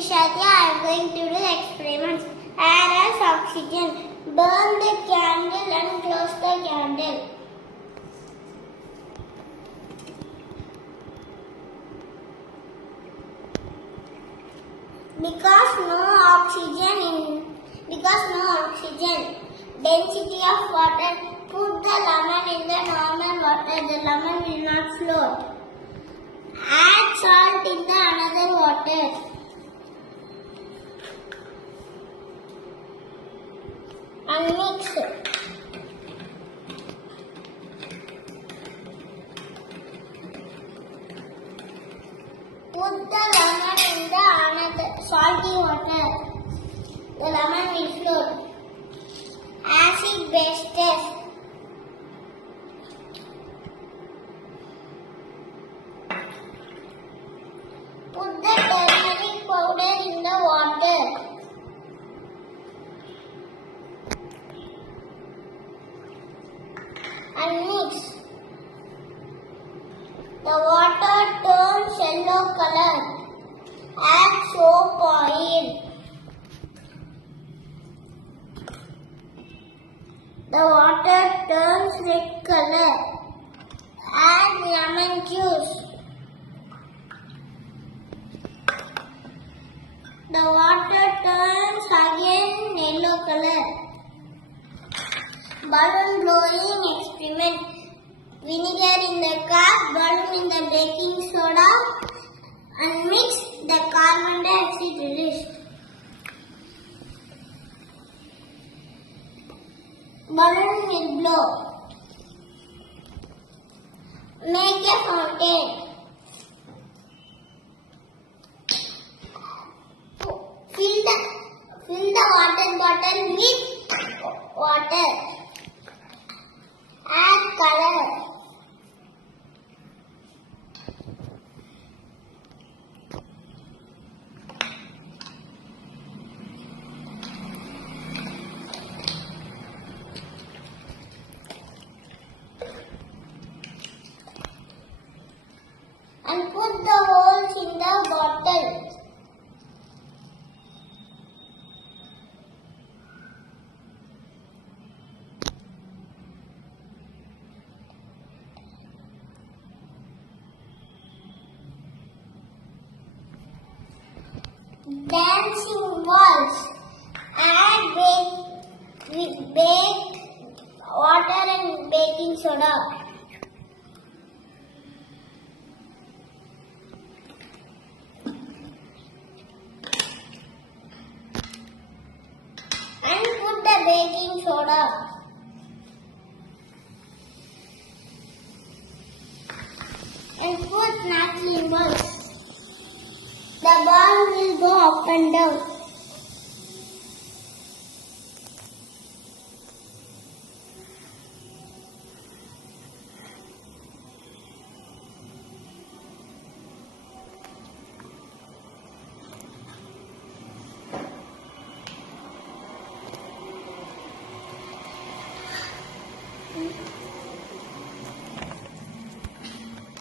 Shishati, I am going to do experiments. Air as oxygen. Burn the candle and close the candle. Because no oxygen, density of water, put the lemon in the normal water. The lemon will not float. Add salt in the another water. And mix it. Put the lemon in the another salty water. The lemon will float. Acid base test. Put the turmeric powder in the water. And mix. The water turns yellow color. Add soap oil. The water turns red color. Add lemon juice. The water turns again yellow color. Balloon blowing experiment. Vinegar in the cup, balloon in the baking soda, and mix the carbon dioxide released. Balloon will blow. Make a fountain. Fill the water bottle with water. Add color. And put the holes in the bottle. Dancing balls. Add baked water and baking soda. And put the baking soda. And put nuts in balls. The ball will go up and down.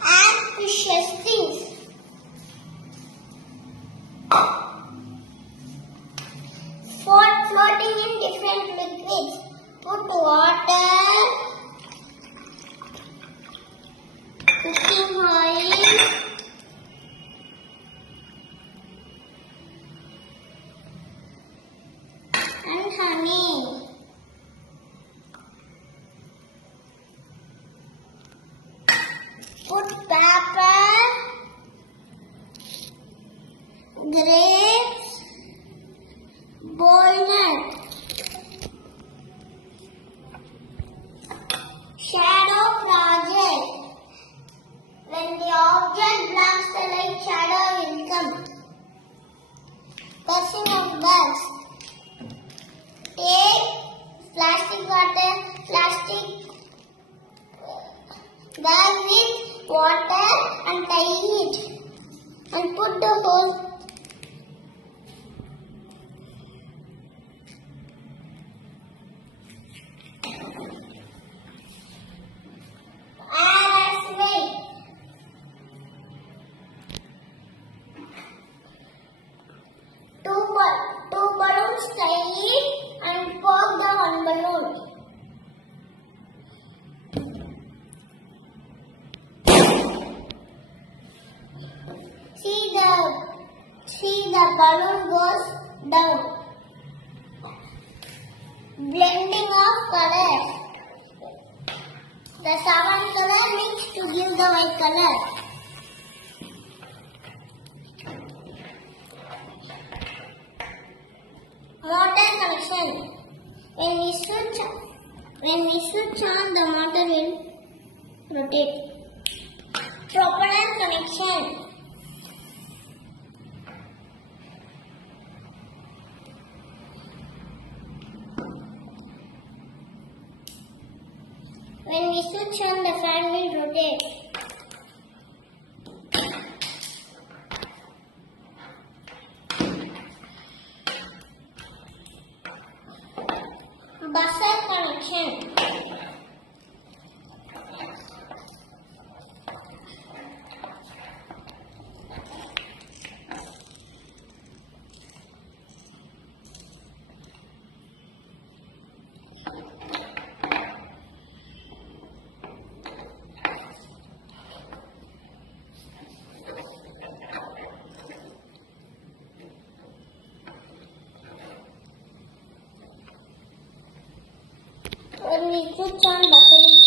Add precious things. Floating in different liquids. Put water, cooking oil, and honey. Put pepper, grapes, walnut, shadow project. When the object blocks the light, shadow will come. Cursing of bugs. Take plastic bag with water and tie it. And put the hose. side and poke the one balloon. See the balloon goes down. Blending of colors. The 7 color mix to give the white color. Motor connection. When we switch on, the motor will rotate. Propeller connection. When we switch on, the fan will rotate. Buzzer connection. When we switch on, buzzer will